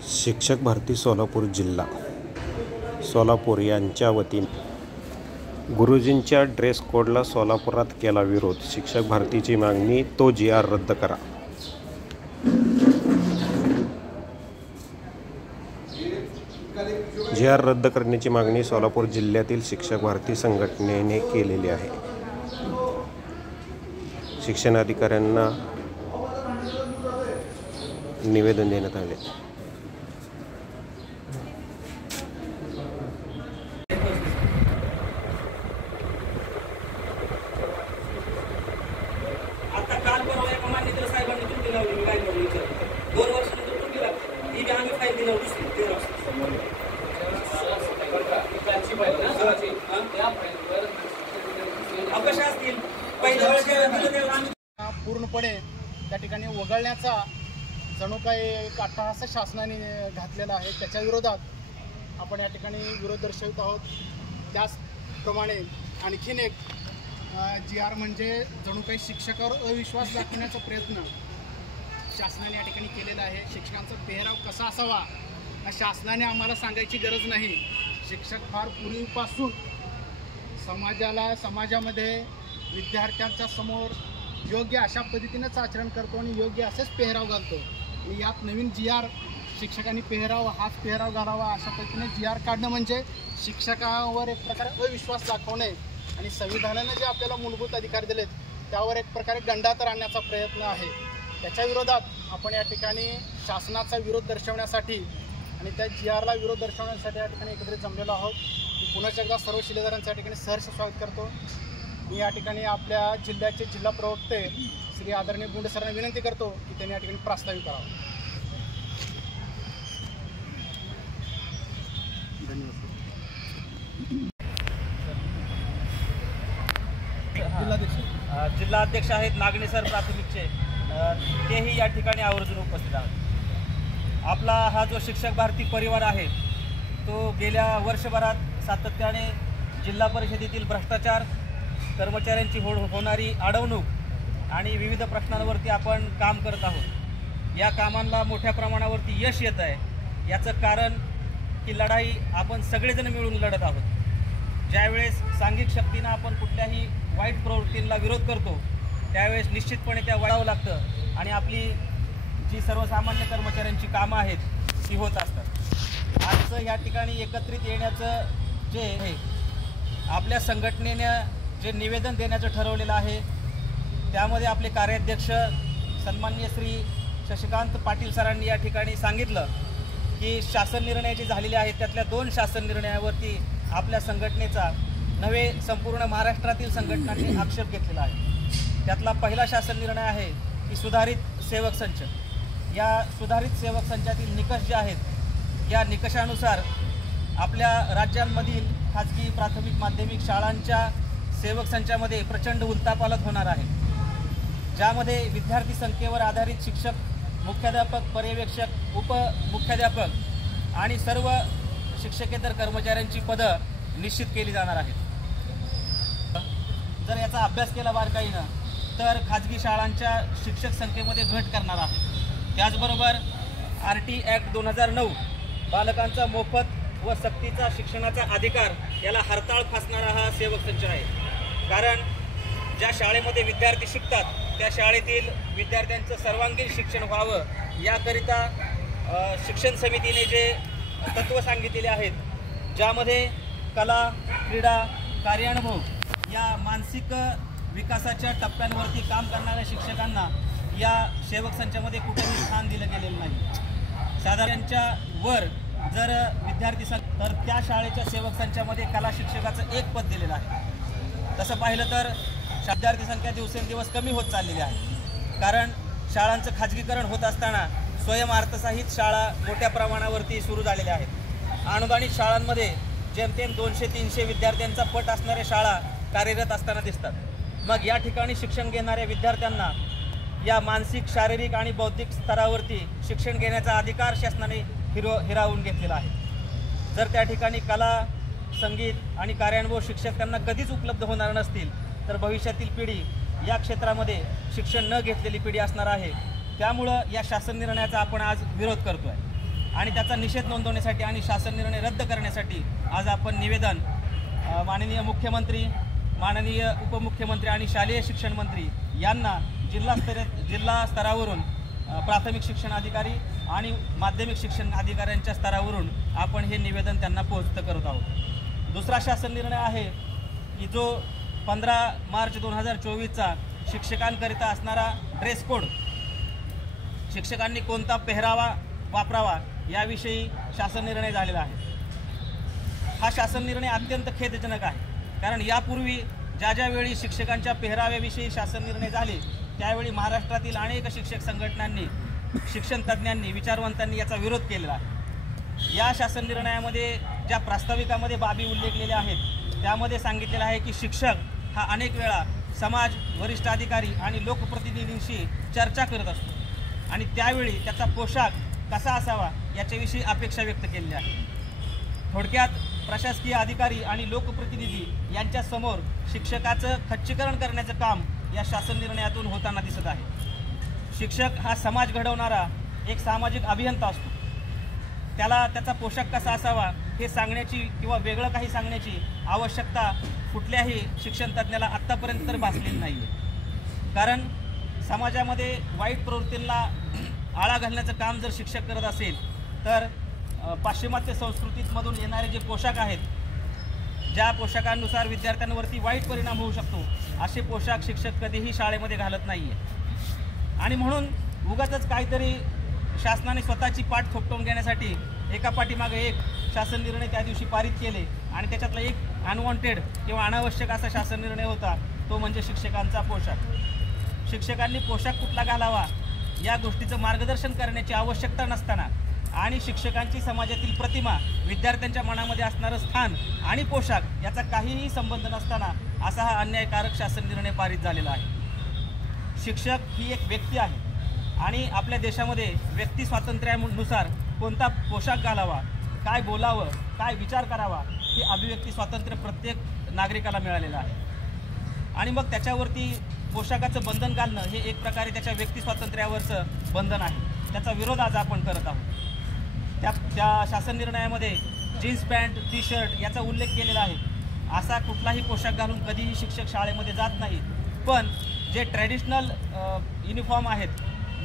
शिक्षक भारती सोलापूर जिल्हा सोलापूर यांच्या वतीने गुरुजींच्या ड्रेस कोडला सोलापुरात केला विरोध। शिक्षक भारतीची मागणी, तो GR रद्द करा। GR रद्द करण्याची मागणी सोलापूर जिल्ह्यातील शिक्षक भारती संघटनेने केलेली आहे। शिक्षणाधिकाऱ्यांना निवेदन देण्यात आले। आता काल परवा एका मान्यवर साहेबांनी तुमची लावली, मी काय करू विचार 2 वर्षानंतर तुमची लागते ही बी आम्ही फाईल दिली होती कशा असतील पहिल्या वेळेस पूर्णपणे त्या ठिकाणी वगळण्याचा जणू काही एक अट्टहास शासनाने घातलेला आहे। त्याच्या विरोधात आपण या ठिकाणी विरोध दर्शवित आहोत। त्याचप्रमाणे आणखीन एक GR म्हणजे जणू काही शिक्षकावर अविश्वास दाखवण्याचा प्रयत्न शासनाने या ठिकाणी केलेला आहे। शिक्षकांचा पेहराव कसा असावा शासनाने आम्हाला सांगायची गरज नाही। शिक्षक फार पूर्वीपासून समाजामध्ये विद्यार्थ्यांच्या समोर योग्य अशा पद्धतीनेच आचरण करतो आणि योग्य असेच पेहराव घालतो। आणि यात नवीन GR शिक्षकांनी हाच पेहराव घालावा अशा पद्धतीने GR काढणं म्हणजे शिक्षकावर एक प्रकारे अविश्वास दाखवणे आणि संविधानाने जे आपल्याला मूलभूत अधिकार दिलेत त्यावर एक प्रकारे गंडातर आणण्याचा प्रयत्न आहे। त्याच्या विरोधात आपण या ठिकाणी शासनाचा विरोध दर्शवण्यासाठी आणि त्या GRला विरोध दर्शवण्यासाठी या ठिकाणी एकत्रित जमलेलो आहोत। मी पुन्हा एकदा सर्व शिलेदारांचं या ठिकाणी सहर्ष स्वागत करतो। मी या ठिकाणी आपल्या जिल्ह्याचे जिल्हा प्रवक्ते श्री आदरणीय गुंडे सरांना विनंती करतो की त्यांनी या ठिकाणी प्रास्ताविक करावं। जिल्हाध्यक्ष आहेत नागणे सर प्राथमिकचे, तेही या ठिकाणी आवर्जून उपस्थित आहेत। आपला हा जो शिक्षक भारती परिवार आहे तो गेल्या वर्षभरात सातत्याने जिल्हा परिषदेतील भ्रष्टाचार, कर्मचाऱ्यांची होणारी अडवणूक आणि विविध प्रश्नांवरती आपण काम करत आहोत। या कामांना मोठ्या प्रमाणावरती यश येत आहे। याचं कारण की लढाई आपण सगळेजण मिळून लढत आहोत। ज्यावेळेस सांघिक शक्तीनं आपण कुठल्याही वाईट प्रवृत्तींना विरोध करतो त्यावेळेस निश्चितपणे त्या वळावं लागतं आणि आपली जी सर्वसामान्य कर्मचाऱ्यांची कामं आहेत ती होत असतात। आजचं या ठिकाणी एकत्रित येण्याचं जे आहे आपल्या संघटनेनं जे निवेदन देण्याचं ठरवलेलं आहे त्यामध्ये आपले कार्याध्यक्ष सन्माननीय श्री शशिकांत पाटील सरांनी या ठिकाणी सांगितलं की शासन निर्णय जे झालेले आहेत त्यातल्या 2 शासन निर्णयावरती आपल्या संघटनेचा नव्हे संपूर्ण महाराष्ट्रातील संघटनांनी आक्षेप घेतलेला आहे। त्यातला पहिला शासन निर्णय आहे की सुधारित सेवक संच। या सुधारित सेवक संचातील निकष जे आहेत या निकषानुसार आपल्या राज्यांमधील खाजगी प्राथमिक माध्यमिक शाळांच्या सेवक संचामध्ये प्रचंड उलथापालथ होणार आहे, ज्यामध्ये विद्यार्थी संख्येवर आधारित शिक्षक, मुख्याध्यापक, पर्यवेक्षक, उपमुख्याध्यापक आणि सर्व शिक्षकेतर कर्मचाऱ्यांची पदं निश्चित केली जाणार आहेत। जर याचा अभ्यास केला बारकाईनं तर खाजगी शाळांच्या शिक्षक संख्येमध्ये घट करणार आहे। त्याचबरोबर RT ॲक्ट 2009 बालकांचा मोफत व सक्तीचा शिक्षणाचा अधिकार याला हरताळ फासणारा हा सेवक संच आहे। कारण ज्या शाळेमध्ये विद्यार्थी शिकतात त्या शाळेतील विद्यार्थ्यांचं सर्वांगीण शिक्षण व्हावं याकरिता शिक्षण समितीने जे तत्त्व सांगितलेले आहेत, ज्यामध्ये कला, क्रीडा, कार्यानुभव या मानसिक विकासाच्या टप्प्यांवरती काम करणाऱ्या शिक्षकांना या सेवक संचामध्ये कुठेही स्थान दिलं गेलेलं नाही। साधारणच्या वर जर विद्यार्थी तर त्या शाळेच्या सेवक संचामध्ये कला शिक्षकाचं 1 पद दिलेलं आहे। तसं पाहिलं तर विद्यार्थी संख्या दिवसेंदिवस कमी होत चाललेली आहे, कारण शाळांचं खाजगीकरण होत असताना स्वयंअर्थसहित शाळा मोठ्या प्रमाणावरती सुरू झालेल्या आहेत। अनुदानित शाळांमध्ये जेमतेम 200-300 विद्यार्थ्यांचा पट असणाऱ्या शाळा कार्यरत असताना दिसतात। मग या ठिकाणी शिक्षण घेणाऱ्या विद्यार्थ्यांना या मानसिक, शारीरिक आणि बौद्धिक स्तरावरती शिक्षण घेण्याचा अधिकार शासनाने हिरावून घेतलेला आहे। जर त्या ठिकाणी कला, संगीत आणि कार्यानुभव शिक्षक त्यांना कधीच उपलब्ध होणार नसतील तर भविष्यातील पिढी या क्षेत्रामध्ये शिक्षण न घेतलेली पिढी असणार आहे। त्यामुळं या शासन निर्णयाचा आपण आज विरोध करतोय। आणि त्याचा निषेध नोंदवण्यासाठी आणि शासन निर्णय रद्द करण्यासाठी आज आपण निवेदन माननीय मुख्यमंत्री, माननीय उपमुख्यमंत्री आणि शालेय शिक्षण मंत्री यांना जिल्हा स्तरावरून प्राथमिक शिक्षण अधिकारी आणि माध्यमिक शिक्षण अधिकाऱ्यांच्या स्तरावरून आपण हे निवेदन त्यांना पोहोचत करत आहोत। दुसरा शासन निर्णय आहे की जो 15 मार्च 2024चा शिक्षकांकरिता असणारा ड्रेस कोड, शिक्षकांनी कोणता पेहरावा वापरावा याविषयी शासन निर्णय झालेला आहे। हा शासन निर्णय अत्यंत खेदजनक आहे, कारण यापूर्वी ज्या वेळी शिक्षकांच्या पेहराव्याविषयी शासन निर्णय झाले त्यावेळी महाराष्ट्रातील अनेक शिक्षक संघटनांनी, शिक्षण तज्ज्ञांनी, विचारवंतांनी याचा विरोध केलेला आहे। या शासन निर्णयामध्ये ज्या प्रास्ताविकामध्ये बाबी उल्लेखलेल्या आहेत त्यामध्ये सांगितलेलं आहे की शिक्षक हा अनेक वेळा समाज, वरिष्ठ अधिकारी आणि लोकप्रतिनिधींशी चर्चा करत असतो आणि त्यावेळी त्याचा पोशाख कसा असावा याच्याविषयी अपेक्षा व्यक्त केलेली आहे। थोडक्यात प्रशासकीय अधिकारी आणि लोकप्रतिनिधी यांच्या समोर शिक्षकाचं खच्चीकरण करण्याचं काम या शासन निर्णयातून होताना दिसत आहे। शिक्षक हा समाज घडवणारा एक सामाजिक अभियंता असतो, त्याला त्याचा पोशाख कसा असावा हे सांगण्याची किंवा वेगळं काही सांगण्याची आवश्यकता कुठल्याही शिक्षण तज्ज्ञाला आत्तापर्यंत तर भासलेली नाही आहे। कारण समाजामध्ये वाईट प्रवृत्तींना आळा घालण्याचं काम जर शिक्षक करत असेल तर पाश्चिमात्य संस्कृतीमधून येणारे जे पोशाख आहेत, ज्या पोशाखांनुसार विद्यार्थ्यांवरती वाईट परिणाम होऊ शकतो असे पोशाख शिक्षक कधीही शाळेमध्ये घालत नाही आहे। आणि म्हणून उगाचच काहीतरी शासनाने स्वतःची पाठ थोपटवून घेण्यासाठी एका पाठीमागे एक शासन निर्णय त्या दिवशी पारित केले आणि त्याच्यातला एक अनवॉन्टेड किंवा अनावश्यक असा शासन निर्णय होता, तो म्हणजे शिक्षकांचा पोशाख। शिक्षकांनी पोशाख कुठला घालावा या गोष्टीचं मार्गदर्शन करण्याची आवश्यकता नसताना आणि शिक्षकांची समाजातील प्रतिमा, विद्यार्थ्यांच्या मनामध्ये असणारं स्थान आणि पोशाख याचा काहीही संबंध नसताना असा हा अन्यायकारक शासन निर्णय पारित झालेला आहे। शिक्षक ही एक व्यक्ती आहे आणि आपल्या देशामध्ये व्यक्ती स्वातंत्र्यानुसार कोणता पोशाख घालावा, काय बोलावं, काय विचार करावा हे अभिव्यक्ती स्वातंत्र्य प्रत्येक नागरिकाला मिळालेलं आहे। आणि मग त्याच्यावरती पोशाखाचं बंधन घालणं हे एक प्रकारे त्याच्या व्यक्ती स्वातंत्र्यावरचं बंधन आहे। त्याचा विरोध आज आपण करत आहोत। त्या शासन निर्णयामध्ये जीन्स पॅन्ट, टी शर्ट याचा उल्लेख केलेला आहे। असा कुठलाही पोशाख घालून कधीही शिक्षक शाळेमध्ये जात नाही, पण जे ट्रॅडिशनल युनिफॉर्म आहेत,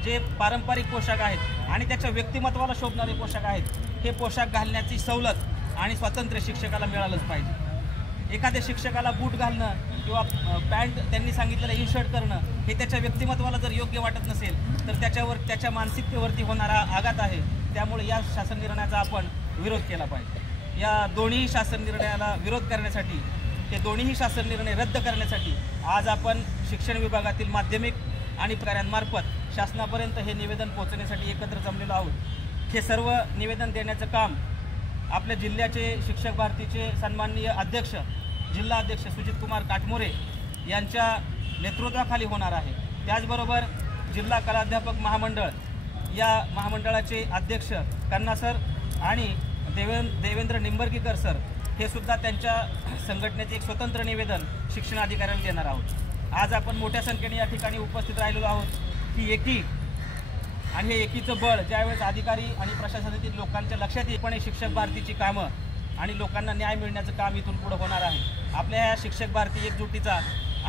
जे पारंपरिक पोशाख आहेत आणि त्याच्या व्यक्तिमत्वाला शोभणारे पोशाख आहेत, हे पोशाख घालण्याची सवलत आणि स्वातंत्र्य शिक्षकाला मिळालंच पाहिजे। एखाद्या शिक्षकाला बूट घालणं किंवा पॅन्ट त्यांनी सांगितलेलं इनशर्ट करणं हे त्याच्या व्यक्तिमत्वाला जर योग्य वाटत नसेल तर त्याच्यावर, त्याच्या मानसिकतेवरती होणारा आघात आहे। त्यामुळे या शासन निर्णयाचा आपण विरोध केला पाहिजे। या दोन्ही शासन निर्णयाला विरोध करण्यासाठी, ते दोन्हीही शासन निर्णय रद्द करण्यासाठी आज आपण शिक्षण विभागातील माध्यमिक आणि अधिकाऱ्यांमार्फत शासनापर्यंत हे निवेदन पोहोचण्यासाठी एकत्र जमलेलो आहोत। हे सर्व निवेदन देण्याचं काम आपल्या जिल्ह्याचे शिक्षक भारतीचे सन्माननीय अध्यक्ष, जिल्हा अध्यक्ष सुजित कुमार काटमोरे यांच्या नेतृत्वाखाली होणार आहे। त्याचबरोबर जिल्हा कलाध्यापक महामंडळ या महामंडळाचे अध्यक्ष कन्ना सर आणि देवेंद्र निंबर्गीकर सर हे सुद्धा त्यांच्या संघटनेचे एक स्वतंत्र निवेदन शिक्षण अधिकाऱ्यांना देणार आहोत। आज आपण मोठ्या संख्येने या ठिकाणी उपस्थित राहिलेलो आहोत की एकी आणि हे एकीचं बळ ज्यावेळेस अधिकारी आणि प्रशासनातील लोकांच्या लक्षात येईल, पण शिक्षक भारतीची कामं आणि लोकांना न्याय मिळण्याचं काम इथून पुढे होणार आहे। आपल्या या शिक्षक भारती एकजुटीचा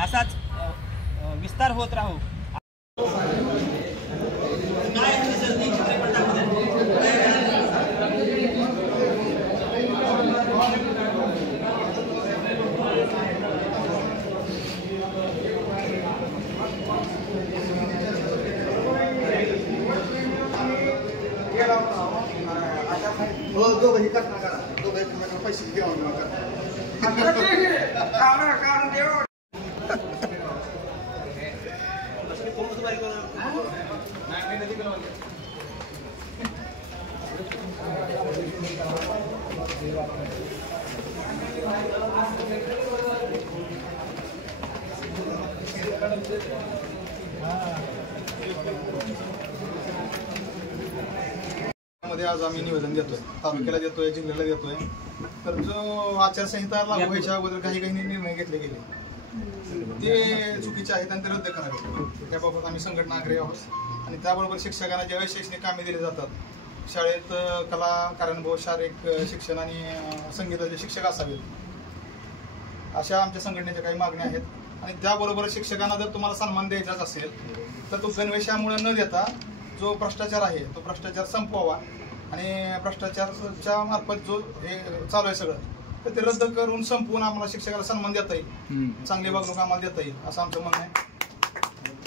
असाच विस्तार होत राहू। पैसे देऊन आज आम्ही निवेदन देतोय, तालुक्याला देतोय, जिल्ह्याला देतोय। तर जो आचारसंहिता लागू व्हायच्या अगोदर काही निर्णय घेतले गेले ते चुकीचे आहेत आणि ते रद्द करावे, त्याबाबत आम्ही संघटना आग्रही आहोत। आणि त्याबरोबर शिक्षकांना ज्यावेळेस शैक्षणिक कामे दिली जातात शाळेत कला कार्यानुभव शारीरिक शिक्षण आणि संगीताचे शिक्षक असावेत, अशा आमच्या संघटनेच्या काही मागण्या आहेत. आणि त्याबरोबर शिक्षकांना जर तुम्हाला सन्मान द्यायचाच असेल तर तो गणवेशामुळे न देता जो भ्रष्टाचार आहे तो भ्रष्टाचार संपवावा आणि भ्रष्टाचाराच्या मार्फत जो हे चालू आहे सगळं तर ते रद्द करून संपवून आम्हाला शिक्षकाला सन्मान देता येईल, चांगली वागणूक आम्हाला देता येईल असं आमचं म्हणणं आहे.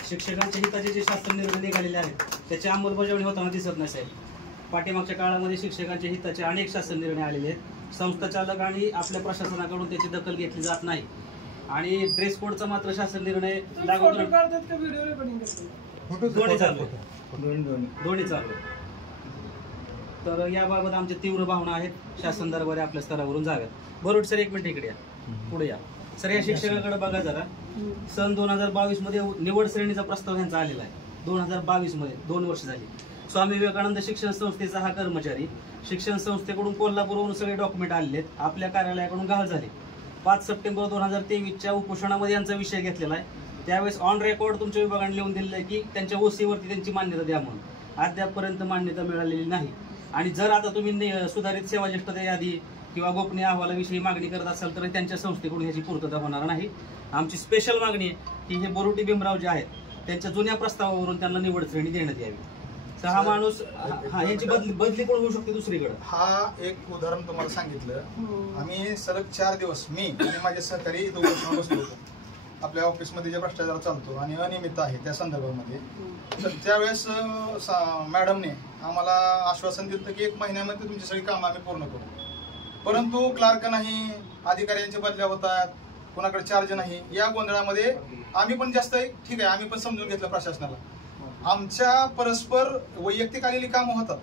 शिक्षकांच्या हिताचे जे शासन निर्णय निघालेले आहेत त्याची अंमलबजावणी होताना दिसत नसेल. पाठीमागच्या काळामध्ये शिक्षकांच्या हिताचे अनेक शासन निर्णय आलेले आहेत. संस्थाचालक आणि आपल्या प्रशासनाकडून त्याची दखल घेतली जात नाही आणि ड्रेस कोडचा मात्र शासन निर्णय लागू दोन्ही चालू. तर याबाबत आमच्या तीव्र भावना आहेत, शासन दरबारी आपल्या स्तरावरून जाव्यात. बरोबर सर, एक मिनिट इकडे या, पुढे या सर. या शिक्षकाकडे बघा जरा. सन 2022 मध्ये निवड श्रेणीचा प्रस्ताव त्यांचा आलेला आहे. 2022 मध्ये 2 वर्ष झाली. स्वामी विवेकानंद शिक्षण संस्थेचा हा कर्मचारी शिक्षण संस्थेकडून कोल्हापूरवरून सगळे डॉक्युमेंट आलेले आहेत, आपल्या कार्यालयाकडून गहाळ झाले. 5 सप्टेंबर 2023च्या उपोषणामध्ये यांचा विषय घेतलेला आहे. त्यावेळेस ऑन रेकॉर्ड तुमच्या विभागाने लिहून दिलेलं आहे की त्यांच्या ओसीवरती त्यांची मान्यता द्या म्हणून. अद्यापपर्यंत मान्यता मिळालेली नाही. आणि जर आता तुम्ही सुधारित सेवा ज्येष्ठता यादी किंवा गोपनीय अहवालाविषयी मागणी करत असाल तर त्यांच्या संस्थेकडून ह्याची पूर्तता होणार नाही. आमची स्पेशल मागणी आहे की हे बोरुटी भीमराव जे आहेत त्यांच्या जुन्या प्रस्तावावरून त्यांना निवड श्रेणी देण्यात यावी. तर हा माणूस यांची बदली पण होऊ शकते दुसरीकडे. हा एक उदाहरण तुम्हाला सांगितलं. आम्ही सलग 4 दिवस मी आणि माझे सहकारी इथं उपोषणावर बसलो होतो. आपल्या ऑफिसमध्ये जे भ्रष्टाचार चालतो आणि अनियमितता आहे त्या संदर्भामध्ये. तर त्यावेळेस मॅडमने आम्हाला आश्वासन दिलं की 1 महिन्यामध्ये तुमची सगळी कामं आम्ही पूर्ण करू. परंतु क्लार्क नाही, अधिकाऱ्यांच्या बदल्या होतात, कोणाकडे चार्ज नाही. या गोंधळामध्ये आम्ही पण जास्त ठीक आहे, आम्ही पण समजून घेतलं प्रशासनाला. आमच्या परस्पर वैयक्तिक आलेली कामं होतात,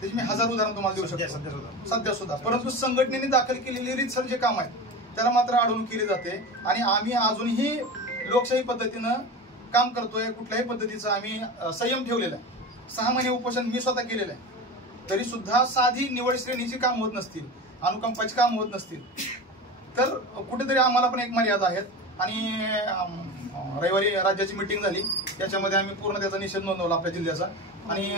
त्याची मी 1000 उदाहरण तुम्हाला देऊ शकतो सध्या सुद्धा. परंतु संघटनेने दाखल केलेली रीतसर जे काम आहेत त्याला मात्र अडवणूक केली जाते. आणि आम्ही अजूनही लोकशाही पद्धतीनं काम करतोय. कुठल्याही पद्धतीचं आम्ही संयम ठेवलेला आहे. 6 महिने उपोषण मी स्वतः केलेलं आहे. तरी सुद्धा साधी निवड श्रेणीची काम होत नसतील, अनुकंपाची काम होत नसतील तर कुठेतरी आम्हाला पण एक मर्यादा आहेत. आणि रविवारी राज्याची मीटिंग झाली, त्याच्यामध्ये आम्ही पूर्ण त्याचा निषेध नोंदवला आपल्या जिल्ह्याचा. आणि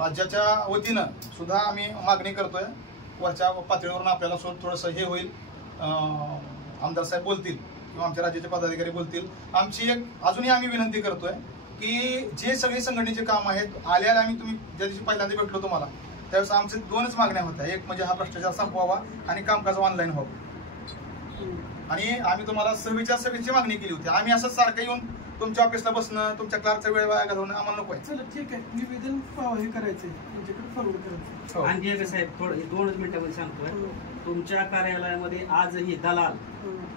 राज्याच्या वतीनं सुद्धा आम्ही मागणी करतोय. वरच्या पातळीवरून आपल्याला थोडंसं हे होईल, आमदार साहेब बोलतील किंवा आमच्या राज्याचे पदाधिकारी बोलतील. आमची एक अजूनही आम्ही विनंती करतोय की जे सगळे संघटनेचे काम आहेत आल्याला आम्ही तुम्ही ज्या दिवशी पहिल्यांदा भेटलो तुम्हाला त्यावेळेस आमचे 2च मागण्या होत्या. एक म्हणजे हा भ्रष्टाचार संपवावा आणि कामकाज ऑनलाईन व्हावं. आणि आम्ही तुम्हाला सव्वीच्या मागणी केली होती. आम्ही असं सारखं येऊन तुमच्या ऑफिसला बसणं, तुमच्या क्लार्कचा वेळ वाया घालवणं आम्हाला नको आहे. ठीक आहे, निवेदन हे करायचंय तुमच्याकडे फॉरवर्ड करायचं. आणखी एक साहेब 2 मिनिटांमध्ये सांगतोय. तुमच्या कार्यालयामध्ये आजही दलाल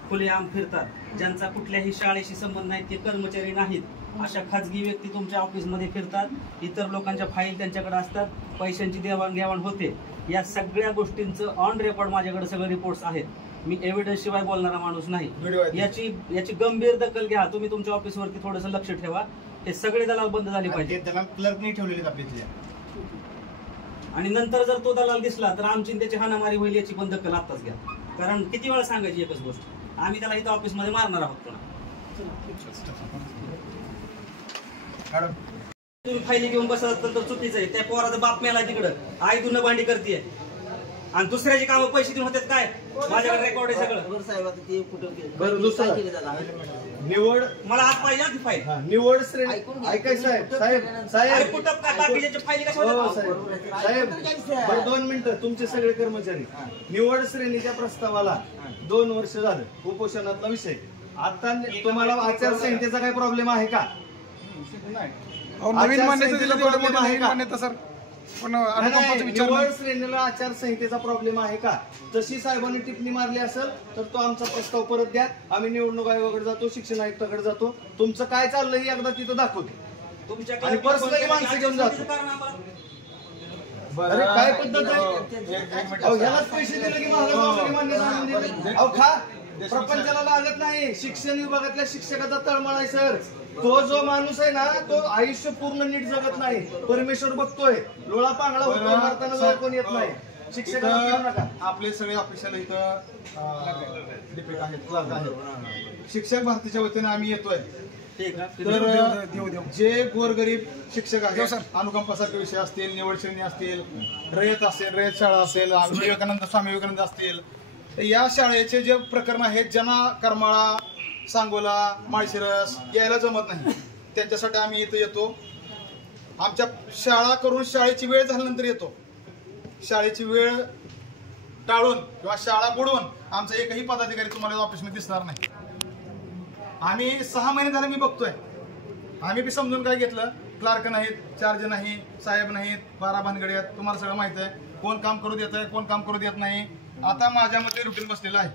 खुलेआम फिरतात, ज्यांचा कुठल्याही शाळेशी संबंध नाही, ते कर्मचारी नाहीत. अशा खाजगी व्यक्ती तुमच्या ऑफिसमध्ये फिरतात, इतर लोकांच्या फाईल त्यांच्याकडे असतात, पैशांची देवाणघेवाण होते. या सगळ्या गोष्टींचं ऑन रेकॉर्ड माझ्याकडे सगळे रिपोर्ट्स आहेत. मी एव्हिडन्स शिवाय बोलणारा माणूस नाही. याची गंभीर दखल घ्या. तुम्ही तुमच्या ऑफिसवरती थोडंसं लक्ष ठेवा. हे सगळे दलाल बंद झाले पाहिजे. त्याला क्लर्क नाही ठेवलेले आपल्या. आणि नंतर जर तो दलाल दिसला तर आमची त्याची हाणामारी होईल, याची पण दखल आत्ताच घ्या. कारण किती वेळा सांगायची एकच गोष्ट, आम्ही त्याला इथं ऑफिसमध्ये मारणार आहोत. पुन्हा तुम्ही फायली घेऊन बसत असाल तर चुकीचं आहे. त्या पोराचा बाप मेला तिकडं, आई धुणं भांडी करते आणि दुसऱ्याची कामं पैसे देऊन होतात. काय माझ्याकडे रेकॉर्ड आहे सगळं. निवड मला आज पाहिजे आधी फाईल. निवड श्रेणी ऐकाय साहेब साहेब कुठं काय बाकीच्या फायली कशा होतात? साहेब 2 मिनिटं. तुमचे सगळे कर्मचारी निवड श्रेणीच्या प्रस्तावाला 2 वर्ष झालं. उपोषणातला विषय आता तुम्हाला आचारसंहितेचा काही प्रॉब्लेम आहे का? नवीन मान्यता दिली प्रॉब्लेम आहे का सर? पण निवड श्रेणीला आचारसंहितेचा प्रॉब्लेम आहे का? तशी साहेबांनी टिप्पणी मारली असेल तर तो आमचा प्रस्ताव परत द्या. आम्ही निवडणूक आयोगाकडे जातो, शिक्षण आयुक्ताकडे जातो. तुमचं काय चाललंय एकदा तिथं दाखवतो आणि पर्सनली माणसं घेऊन जातो. अरे काय पद्धत आहे? ह्यालाच पैसे दिले की मान्यता खा. प्रपंचाला लागत नाही. शिक्षण विभागातल्या शिक्षकाचा तळमळ आहे सर. तो जो माणूस आहे ना तो आयुष्य पूर्ण नीट जगत नाही. परमेश्वर बघतोय, लोळा पांगळा होतोय, मारताना कोण येत नाही. शिक्षकांना आपले सगळे ऑफिशियल इथं डिपेट आहेत, क्लर्क आहेत. शिक्षक भारतीच्या वतीने आम्ही येतोय तर जे गोरगरीब शिक्षक आहेत, अनुकंपासारखे विषय असतील, निवड श्रेणी असतील, रयत शाळा असेल, स्वामी विवेकानंद असतील, या शाळेचे जे प्रकरण आहेत, ज्यांना करमाळा, सांगोला, माळशिरस यायला जमत नाही, त्यांच्यासाठी आम्ही इथं येतो. आमच्या शाळा करून शाळेची वेळ झाल्यानंतर येतो. शाळेची वेळ टाळून किंवा शाळा बुडवून आमचा एकही पदाधिकारी तुम्हाला ऑफिसमध्ये दिसणार नाही. आम्ही 6 महिने झाले मी बघतोय. आम्ही बी समजून काय घेतलं, क्लार्क नाहीत, चार्ज नाही, साहेब नाहीत, 12 भानगडी आहेत, तुम्हाला सगळं माहित आहे. कोण काम करू देत आहे, कोण काम करू देत नाही. आता माझ्या मते रुटीन बसलेलं आहे.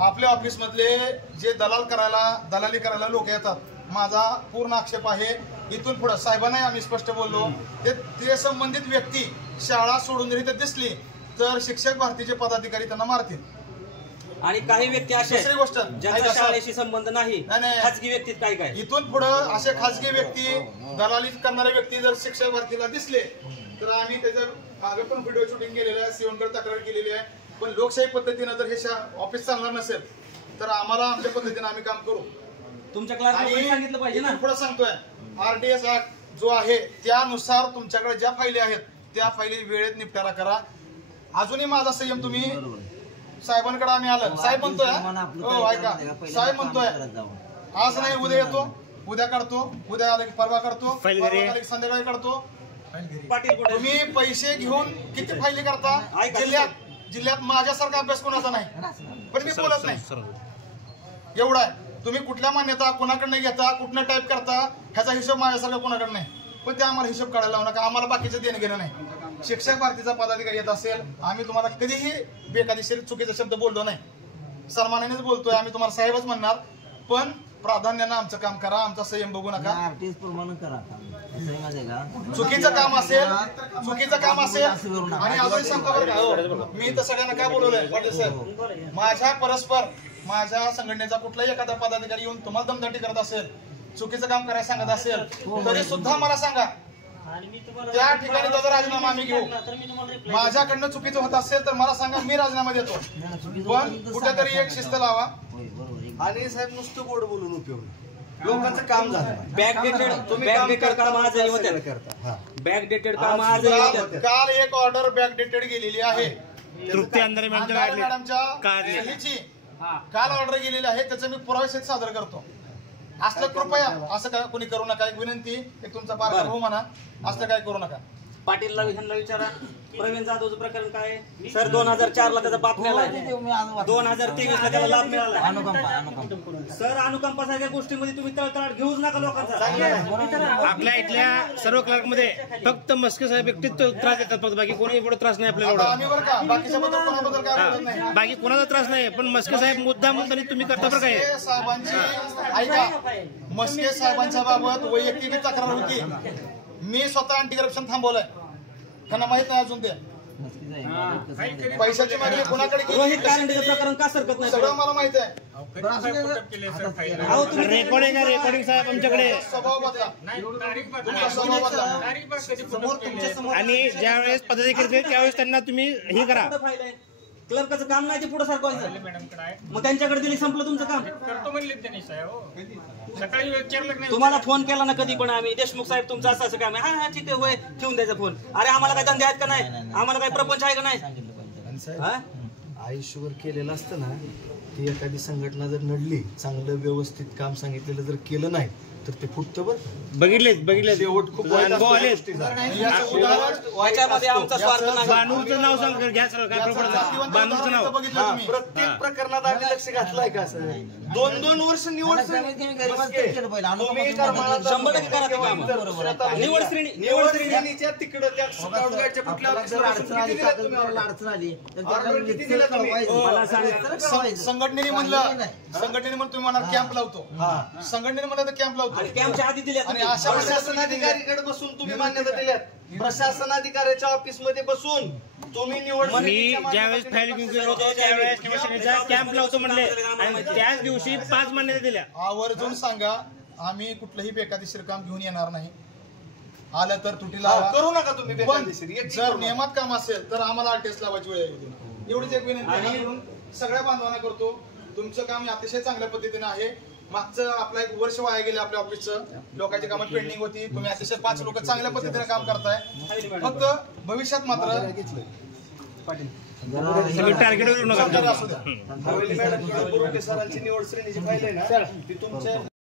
आपल्या ऑफिसमधले जे दलाली करायला लोक येतात, माझा पूर्ण आक्षेप आहे. इथून पुढे साहेबांनाही आम्ही स्पष्ट बोललो, ते संबंधित व्यक्ती शाळा सोडून जरी तर दिसली तर शिक्षक भारतीचे पदाधिकारी त्यांना मारतील. आणि काही व्यक्ती अशा दुसरी गोष्ट, ज्यांचा शाळेशी संबंध नाही, खाजगी व्यक्तीत काय इथून पुढे असे खाजगी व्यक्ती, दलाली करणारे व्यक्ती जर शिक्षक भारतीला दिसले तर आम्ही त्याच्या मागे पण व्हिडिओ शूटिंग केलेलं आहे, सीओनकडे तक्रार केलेली आहे. पण लोकशाही पद्धतीनं जर हे ऑफिस चालणार नसेल तर आम्हाला आमच्या पद्धतीने आम्ही काम करू. तुमच्या क्लासला सांगितलं पाहिजे ना. पुढे सांगतोय, RTS ऍक्ट जो आहे त्यानुसार तुमच्याकडे ज्या फायली आहेत त्या फायली वेळेत निपटारा करा. अजूनही माझा संयम तुम्ही साहेबांकडे आम्ही आलं, साहेब म्हणतोय, हो ऐका, साहेब म्हणतोय आज नाही उद्या येतो, उद्या काढतो, उद्या आलं की परवा काढतो, संध्याकाळी काढतो. तुम्ही पैसे घेऊन किती फायली करता जिल्ह्यात माझ्यासारखा अभ्यास कोणाचा नाही, पण मी बोलत नाही. एवढा आहे. तुम्ही कुठल्या मान्यता कोणाकडनं घेता, कुठनं टाईप करता, ह्याचा हिशोब माझ्यासारखा कोणाकडे नाही. पण ते आम्हाला हिशोब काढायला लावू नका. आम्हाला बाकीचं देणं घेणं नाही. शिक्षक भारतीचा पदाधिकारी येत असेल, आम्ही तुम्हाला कधीही बेकायदेशीर चुकीचा शब्द बोललो नाही, सन्मानानेच बोलतोय. आम्ही तुम्हाला साहेबच म्हणणार, पण प्राधान्यानं आमचं काम करा, आमचा संयम बघू नका. चुकीचं काम असेल आणि अजून सांगतो बरं का, मी तर सगळ्यांना काय बोलवलंय पाटील साहेब, माझ्या परस्पर माझ्या संघटनेचा कुठलाही एखादा पदाधिकारी येऊन तुम्हाला दमदाटी करत असेल, चुकीचं काम करायला सांगत असेल तरी सुद्धा मला सांगा. त्या ठिकाणी त्याचा राजीनामा आम्ही घेऊ. माझ्याकडनं चुकीचं होत असेल तर मला सांगा, मी राजीनामा देतो. पण कुठेतरी एक शिस्त लावा. आणि साहेब नुसतं गोड बोलून उपयोग, लोकांचं काम झालं. काल एक ऑर्डर बॅकडेटेड गेलेली आहे, मॅडमच्या सहीची काल ऑर्डर गेलेली आहे, त्याचं मी पुरावे सहित सादर करतो. असलं कृपया असं काय कोणी करू नका. एक विनंती, एक तुमचा बारका भाऊ म्हणा, असं काय करू नका. पाटीलला ह्यांना विचारा, प्रवीण जाधवचं प्रकरण काय सर? 2004 ला त्याचा बाप मिळाला, 2023 ला त्याला लाभ मिळाला. सर अनुकंपा सारख्या गोष्टींमध्ये तुम्ही तळतळाट घेऊच नका लोकांचा. आपल्या इथल्या सर्व क्लार्क मध्ये फक्त मस्के साहेब एकटेच त्रास देतात, फक्त बाकी कोणी एवढा त्रास नाही आपल्याला. बाकी कोणाचा त्रास नाही, पण मस्के साहेब मुद्दा म्हणताना तुम्ही करता बरं काय. मस्के साहेबांच्या बाबत वैयक्तिक तक्रार होती. मी स्वतः अँटी करप्शन थांबवलंय, त्यांना माहित नाही अजून. ते पैशाची मागणी कोणाकडे रोहित कारंडेचं प्रकरण का सरकत नाही सगळं मला माहित आहे. रेकॉर्डिंग साहेब आमच्याकडे. स्वभाव बदला, आणि ज्या वेळेस पदाधिकारी त्यावेळेस त्यांना तुम्ही हे करा. क्लर्कचं काम नाही ते पुढे सारखं, मग त्यांच्याकडे दिली, संपलं तुमचं काम. करतो म्हणले त्यांनी साहेब, सकाळी विचारलं नाही. तुम्हाला फोन केला ना कधी पण आम्ही, देशमुख साहेब तुमचं असं असं काम आहे, हा ठीक आहे होय, ठेवून द्यायचा फोन. अरे आम्हाला काय धंदे आहेत का नाही, आम्हाला काय प्रपंच आहे का नाही. आयुष्यभर केलेलं असतं ना, ती एखादी संघटना जर नडली, चांगलं व्यवस्थित काम सांगितलेलं जर केलं नाही तर ते फुटतं. बरं बघितले शेवट खूप अनुभव आले. याच्यामध्ये आमचा स्वार्थ नाही. बानूचं नाव सांग, घ्या सर काय प्रॉब्लेम. बानूचं नाव प्रत्येक प्रकरणात आम्ही लक्ष घातलंय का सर? 2-2 वर्ष निवड श्रेणी, 100% करा ते काम. निवड श्रेणीच्या तिकडं त्या स्काउट गाईडच्या कुठल्या संघटनेने म्हणलं तुम्ही म्हणा कॅम्प लावतो, संघटनेने म्हणलं तर कॅम्प लावतो. कॅम्पच्या आधी दिल्या आणि अशा प्रशासनाधिकारीकडे बसून तुम्ही मान्यता दिल्यात. प्रशासनाधिकाऱ्याच्या ऑफिस मध्ये बसून तुम्ही निवड, मी ज्यावेळेस फाईल घेऊन गेलो होतो त्यावेळेस कॅम्प लावतो म्हणले, आणि त्याच दिवशी 5 मान्यता दिल्या. आवर्जून सांगा, आम्ही कुठलंही बेकायदेशीर काम घेऊन येणार नाही. आलं तर तुटीला करू नका तुम्ही बेकायदेशीर. जर नियमात काम असेल तर आम्हाला RTS लावायची वेळ येऊ. एवढीच एक विनंती सगळ्या बांधवांना करतो. तुमचं काम अतिशय चांगल्या पद्धतीने आहे. मागचं आपलं एक वर्ष वाया गेले आपल्या ऑफिसचं, लोकांची कामं पेंडिंग होती. तुम्ही अतिशय 5 लोक चांगल्या पद्धतीने काम करताय. फक्त भविष्यात मात्र टार्गेट सहकार्य असू द्या. हवेली मॅडम किंवा बोरुटे सरांची निवड श्रेणीची फाईल आहे ना ती तुमच्या